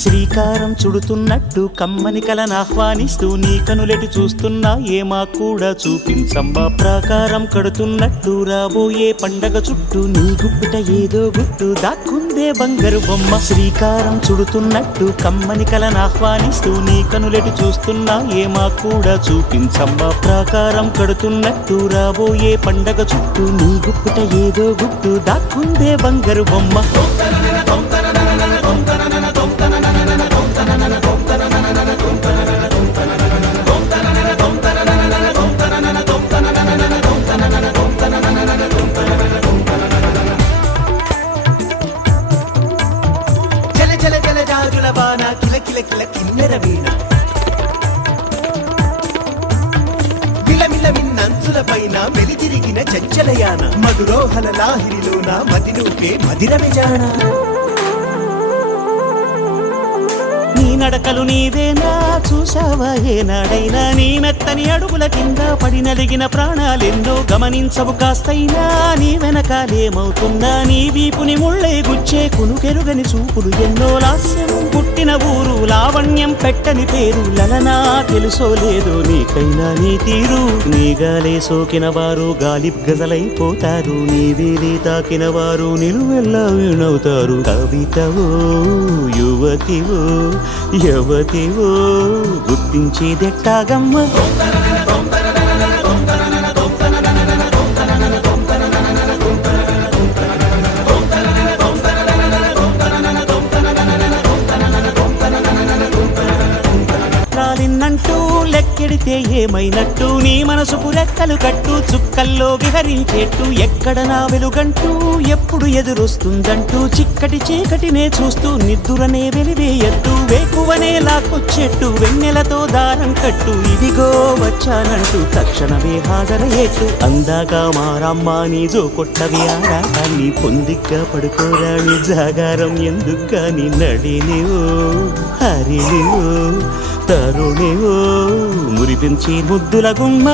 శ్రీకారం చుడుతున్నట్టు కమ్మని కలను ఆహ్వానిస్తూ నీ కనులెటు చూస్తున్నా ఏమా కూడా చూపించమ్మా ప్రాకారం కడుతున్నట్టు రాబోయే పండగ చుట్టూ నీ గుప్పిట ఏదో గుట్టు దాక్కుందే బంగారు బొమ్మ శ్రీకారం చుడుతున్నట్టు కమ్మని కలను ఆహ్వానిస్తూ నీ కనులెటు చూస్తున్నా ఏమా కూడా చూపించమ్మా ప్రాకారం కడుతున్నట్టు రాబోయే పండగ చుట్టూ నీ గుప్పిట ఏదో గుట్టు దాక్కుందే బంగారు బొమ్మ కిల కిల కిల కిన్నెర వీణ విలమిల మిన్నంచుల పైన వెలితిరిగిన చంచలయాన మధురోహల లాహిరిలోన మదినూపే మదిర విజాన నీ నడకలు నీవేనా చూసావా ఏనాడైనా నీ మెత్తని అడుగుల కింద పడి నలిగిన ప్రాణాలెన్నో గమనించవు కాస్తైనా నీ వెనకాలేమవుతున్నా నీ వీపుని ముళ్ళే గుచ్చే కునుకెరుగని చూపులు ఎన్నో లాస్యం పుట్టిన ఊరు లావణ్యం పెట్టని పేరు లలనా తెలుసో లేదో నీకైనా నీ తీరు నీ గాలే సోకిన వారు గాలి గజలైపోతారు నీ వీలి తాకిన వారు నిలువెల్లా వీణవుతారు కవితవో యువతివో యవతివో గుర్తించేదెట్టాగమ్మ రాలిన్నంటూ లెక్కెడితే ఏమైనట్టు నీ మనసుకు రెక్కలు కట్టు చుక్కల్లో విహరించేట్టు ఎక్కడ నా వెలుగంటూ ఎప్పుడు ఎదురొస్తుందంటూ చిక్కటి చీకటినే చూస్తూ నిద్దురనే వెలివేయద్దు వేకువనే లాక్కొచ్చేట్టు వెన్నెలతో దారం కట్టు ఇదిగో వచ్చానంటూ తక్షణమే హాజరయ్యేట్టు అందాక మారమ్మ నీ జో కొట్టవి ఆరాన్ని పొందిగ్గా పడుకోరాని జాగారం ఎందుకు కానీ నడినివో హరినివో తరుణివో మురిపించి ముద్దుల గుమ్మ